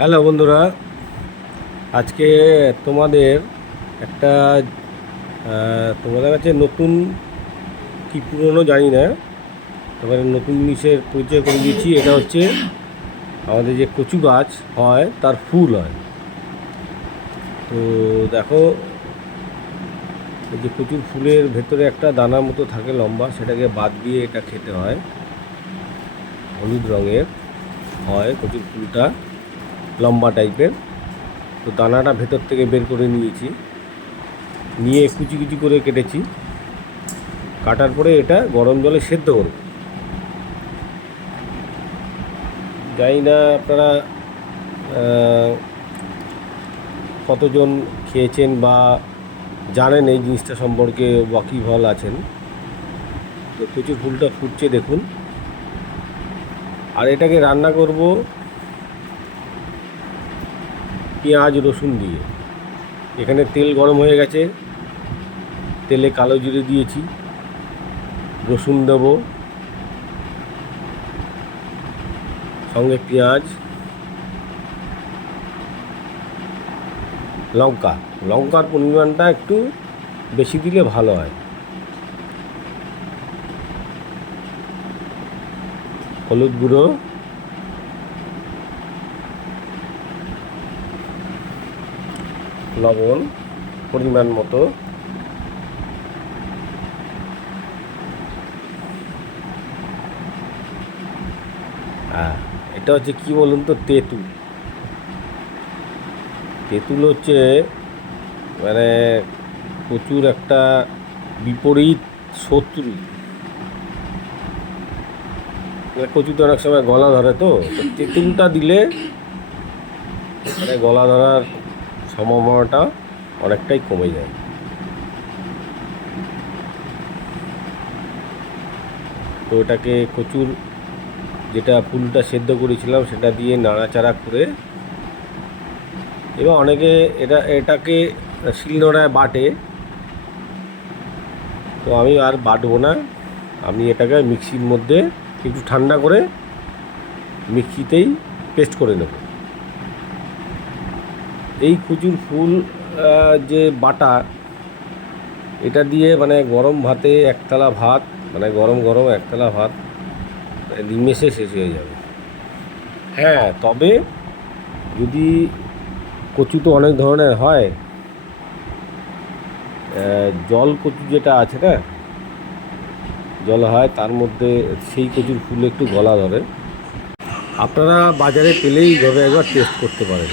Hello বন্ধুরা, আজকে তোমাদের একটা তোমাদের কাছে নতুন কি পুরনো জানি না, তবে নতুন জিনিসের পরিচয় করে দিচ্ছি। এটা হচ্ছে আমাদের যে কচু গাছ হয় তার ফুল হয়। তো দেখো, এই যে কচুর ফুলের ভেতরে একটা দানার মতো থাকে লম্বা, সেটাকে বাদ দিয়ে এটা খেতে হয়। হলুদ রঙের হয় কচুর ফুলটা, লম্বা টাইপের। তো দানাটা ভেতর থেকে বের করে নিয়েছি, নিয়ে কুচি কুচি করে কেটেছি। কাটার পরে এটা গরম জলে সেদ্ধ করব। জানি না আপনারা কতজন খেয়েছেন বা জানেন এই জিনিসটা সম্পর্কে ওয়াকিবহাল আছেন। তো কচুর ফুলটা ফুটছে দেখুন, আর এটাকে রান্না করব পেঁয়াজ রসুন দিয়ে। এখানে তেল গরম হয়ে গেছে, তেলে কালো জিরে দিয়েছি, রসুন দেব, সঙ্গে পেঁয়াজ, লঙ্কার পরিমাণটা একটু বেশি দিলে ভালো হয়। হলুদ গুঁড়ো, লবণ পরিমাণ মতো, এটা হচ্ছে কি বলুন তো, তেঁতুল। তেঁতুল হচ্ছে মানে প্রচুর একটা বিপরীত শত্রু। কচুতে অনেক সময় গলা ধরে, তো তেঁতুলটা দিলে মানে গলা ধরার সম্ভাবনাটা অনেকটাই কমে যায়। তো এটাকে কচুর যেটা ফুলটা সেদ্ধ করেছিলাম সেটা দিয়ে নাড়াচাড়া করে, এবার অনেকে এটাকে শিলনোড়ায় বাটে, তো আমি আর বাটবো না। আমি এটাকে মিক্সির মধ্যে একটু ঠান্ডা করে মিক্সিতেই পেস্ট করে নেব। এই কচুর ফুল যে বাটা, এটা দিয়ে মানে গরম ভাতে একতলা ভাত, মানে গরম গরম একতলা ভাত নিমেষে শেষ হয়ে যাবে। হ্যাঁ, তবে যদি কচু তো অনেক ধরনের হয়, জল কচু যেটা আছে না, জল হয় তার মধ্যে, সেই কচুর ফুল একটু গলা ধরে। আপনারা বাজারে পেলেই এইভাবে একবার টেস্ট করতে পারেন।